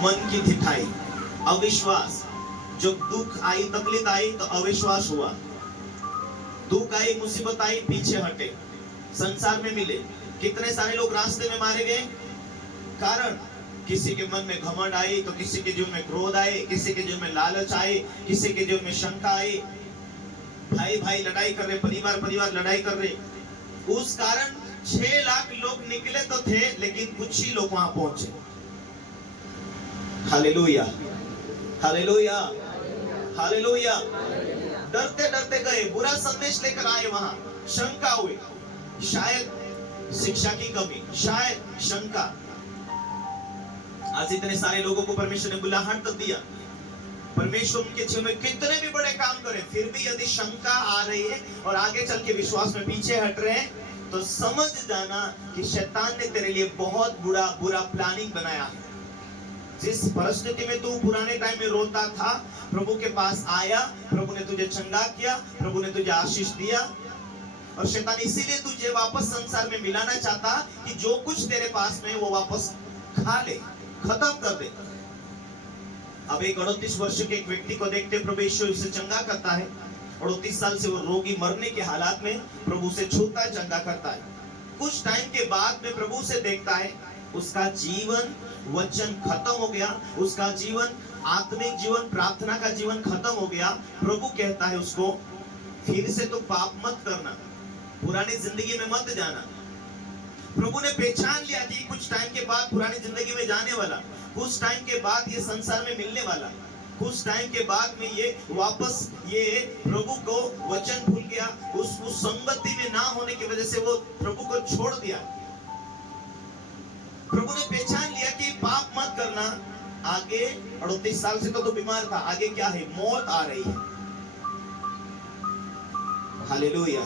मन की ढिठाई, अविश्वास। जब दुख आई, तकलीफ आई तो अविश्वास हुआ, दुख आई, मुसीबत आई, पीछे हटे, संसार में मिले। कितने सारे लोग रास्ते में मारे गए, कारण किसी के मन में घमंड आई तो किसी के जीवन में क्रोध आए, किसी के जीवन में लालच आए, किसी के जीवन में शंका आई, भाई भाई लड़ाई कर रहे, परिवार परिवार लड़ाई कर रहे। उस कारण 6 लाख लोग निकले तो थे, लेकिन कुछ ही लोग वहां पहुंचे। Hallelujah, hallelujah, hallelujah. डरते डरते गए, बुरा संदेश लेकर आए, वहां शंका हुई, शायद शिक्षा की कमी, शायद शंका। आज इतने सारे लोगों को परमेश्वर ने बुलाहट तो दिया, परमेश्वर उनके जीवन में कितने भी बड़े काम करे, फिर भी यदि शंका आ रही है और आगे चल के विश्वास में पीछे हट रहे हैं, तो समझ जाना कि शैतान ने तेरे लिए बहुत बुरा प्लानिंग बनाया है। जिस परिस्थिति में तू पुराने टाइम में रोता था, प्रभु के पास आया, प्रभु ने तुझे चंगा किया, प्रभु ने तुझे आशीष दिया, और शैतान इसीलिए तुझे वापस संसार में मिलाना चाहता कि जो कुछ तेरे पास में वो वापस खा ले, खत्म कर दे। अब एक 38 वर्ष के एक व्यक्ति को देखते, प्रभु यीशु उसे चंगा करता है। 38 साल से वो रोगी मरने के हालात में प्रभु से छूता है, चंगा करता है। कुछ टाइम के बाद में प्रभु से देखता है, उसका जीवन वचन खत्म हो गया, उसका जीवन आत्मिक जीवन, प्रार्थना का जीवन खत्म हो गया। प्रभु कहता है उसको, फिर से तो पाप मत करना, पुरानी जिंदगी में मत जाना। प्रभु ने पहचान लिया कि कुछ टाइम के बाद पुरानी जिंदगी में जाने वाला, कुछ टाइम के बाद ये संसार में मिलने वाला, कुछ टाइम के बाद में ये वापस ये प्रभु को वचन भूल गया, उस संगति में ना होने की वजह से वो प्रभु को छोड़ दिया। प्रभु ने पहचान लिया कि पाप मत करना, आगे 38 साल से तो बीमार था, आगे क्या है, मौत आ रही है। Hallelujah,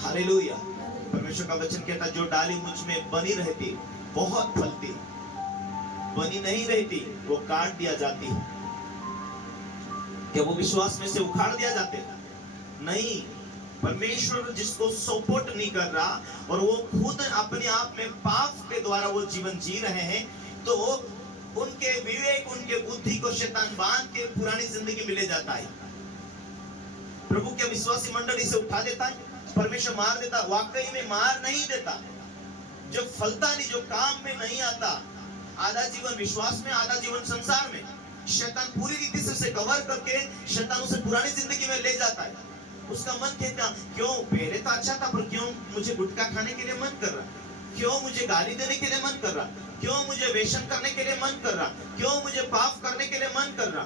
hallelujah. परमेश्वर का वचन कहता, जो डाली मुझ में बनी रहती बहुत फलती, बनी नहीं रहती वो काट दिया जाती। क्या वो विश्वास में से उखाड़ दिया जाते? नहीं। परमेश्वर जिसको सपोर्ट नहीं कर रहा और वो खुद अपने आप में पाप के द्वारा वो जीवन जी रहे हैं, तो उनके विवेक, उनके बुद्धि को शैतान बांध के पुरानी जिंदगी में ले जाता है। प्रभु के विश्वासी मंडली से उठा देता है, परमेश्वर मार देता। वाकई में मार नहीं देता, जो फलता नहीं, जो काम में नहीं आता, आधा जीवन विश्वास में, आधा जीवन संसार में, शैतान पूरी रीति से उसे कवर करके शैतान उसे पुरानी जिंदगी में ले जाता है। उसका मन कहता, क्यों पहले तो अच्छा था, पर क्यों मुझे गुटखा खाने के लिए मन कर रहा, क्यों मुझे गाली देने के लिए मन कर रहा, क्यों मुझे वेश्या करने के लिए मन कर रहा, क्यों मुझे पाप करने के लिए मन कर रहा,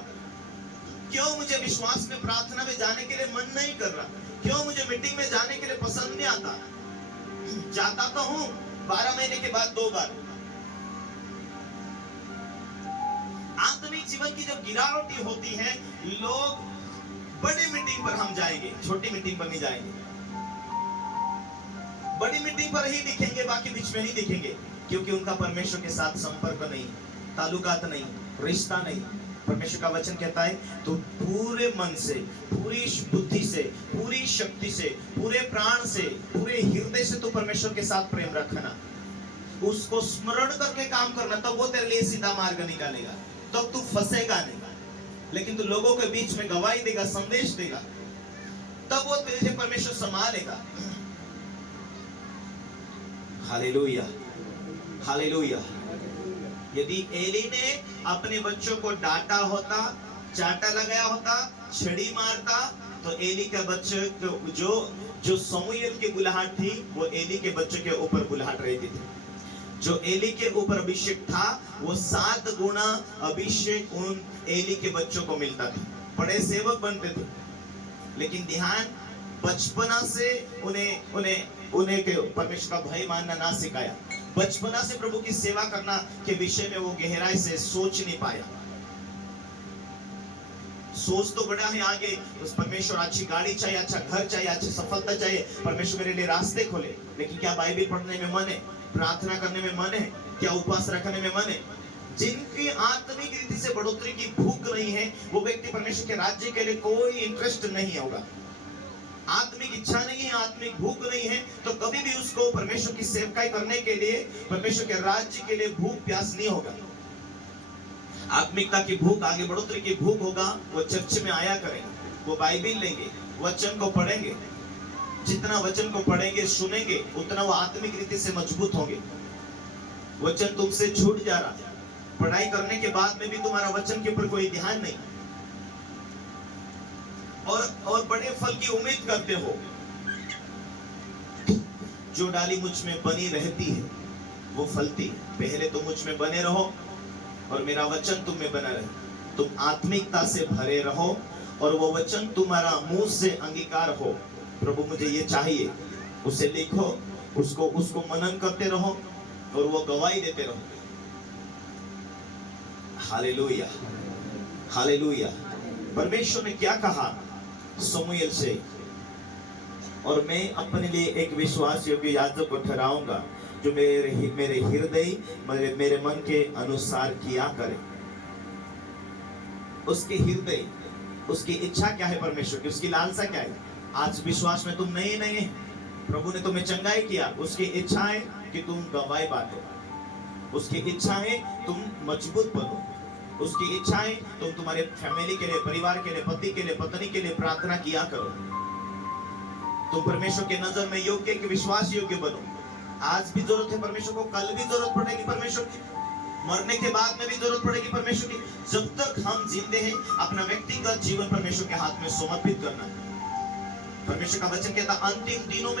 क्यों मुझे विश्वास में, प्रार्थना में जाने के लिए मन नहीं कर रहा, क्यों मुझे मीटिंग में जाने के लिए पसंद नहीं आता। जाता तो हूं 12 महीने के बाद 2 बार। आत्मिक जीवन की जब गिरावटी होती है, लोग बड़ी मीटिंग पर हम जाएंगे, छोटी मीटिंग पर नहीं जाएंगे। बड़ी मीटिंग पर ही दिखेंगे, बाकी बीच में नहीं दिखेंगे, क्योंकि उनका परमेश्वर के साथ संपर्क नहीं, ताल्लुकात नहीं, रिश्ता नहीं। परमेश्वर का वचन कहता है, तो पूरे मन से, पूरी बुद्धि से, पूरी शक्ति से, पूरे प्राण से, पूरे हृदय से तो परमेश्वर के साथ प्रेम रखना, उसको स्मरण करके काम करना, तब वो तेरे लिए सीधा मार्ग निकालेगा, तब तू फंसेगा नहीं। लेकिन तू लोगों के बीच में गवाही देगा, संदेश देगा, तब वो तुझे परमेश्वर संभालेगा। Hallelujah, hallelujah. यदि एली ने अपने बच्चों को डांटा होता, चाटा लगाया होता, छड़ी मारता, तो एली के बच्चे जो समूएल की बुलाहट थी, वो एली के बच्चों के ऊपर बुलाहट रहती थी। जो एली के ऊपर अभिषेक था, वो 7 गुना अभिषेक उन एली के बच्चों को मिलता था, बड़े सेवक बनते थे। लेकिन ध्यान, बचपना से उन्हें परमेश्वर का भय मानना ना सिखाया, बचपना से प्रभु की सेवा करना के विषय में वो गहराई से सोच नहीं पाया। सोच तो बड़ा है आगे, उस परमेश्वर अच्छी गाड़ी चाहिए, अच्छा घर चाहिए, अच्छी सफलता चाहिए, परमेश्वर मेरे लिए रास्ते खोले, लेकिन क्या बाइबल पढ़ने में मन है, प्रार्थना करने में मन है, क्या उपवास रखने में मन है? जिनकी आत्मिक रीति से बढ़ोतरी की भूख नहीं है, वो व्यक्ति परमेश्वर के राज्य के लिए कोई इंटरेस्ट नहीं होगा। आत्मिक इच्छा नहीं है, आत्मिक भूख नहीं है, तो कभी भी उसको परमेश्वर की सेवकाई करने के लिए, परमेश्वर के राज्य के लिए भूख प्यास नहीं होगा। आत्मिकता की भूख, आगे बढ़ोतरी की भूख होगा, वो चर्च में आया करेंगे, वो बाइबिल लेंगे, वचन को पढ़ेंगे। जितना वचन को पढ़ेंगे सुनेंगे उतना वो आत्मिक रीति से मजबूत होंगे। वचन तुमसे छूट जा रहा है, पढ़ाई करने के बाद में भी तुम्हारा वचन के ऊपर कोई ध्यान नहीं, और बड़े फल की उम्मीद करते हो। जो डाली मुझ में बनी रहती है वो फलती है। पहले तो मुझ में बने रहो और मेरा वचन तुम में बना रहे, तुम आत्मिकता से भरे रहो और वो वचन तुम्हारा मुंह से अंगीकार हो। प्रभु मुझे ये चाहिए, उसे लिखो, उसको मनन करते रहो और वो गवाही देते रहो। Hallelujah, hallelujah. परमेश्वर ने क्या कहा समूएल से, और मैं अपने लिए एक विश्वास योग्य याजक को ठहराऊंगा जो मेरे हृदय मेरे मन के अनुसार किया करे। उसके हृदय, उसकी इच्छा क्या है परमेश्वर की, उसकी लालसा क्या है। आज विश्वास में तुम नए नए, प्रभु ने तुम्हें चंगाई किया, उसकी इच्छा है कि तुम गवाही बांटो, उसकी इच्छा है तुम मजबूत बनो, उसकी इच्छा है तुम तुम्हारे फैमिली के लिए, परिवार के लिए, पति के लिए, पत्नी के लिए प्रार्थना किया करो। तुम परमेश्वर के नजर में योग्य के विश्वास योग्य बनो। आज भी जरूरत है परमेश्वर को, कल भी जरूरत पड़ेगी परमेश्वर की, मरने के बाद में भी जरूरत पड़ेगी परमेश्वर की। जब तक हम जिंदे हैं अपना व्यक्तिगत जीवन परमेश्वर के हाथ में समर्पित करना है। परमेश्वर का वचन कहता अंतिम दिनों में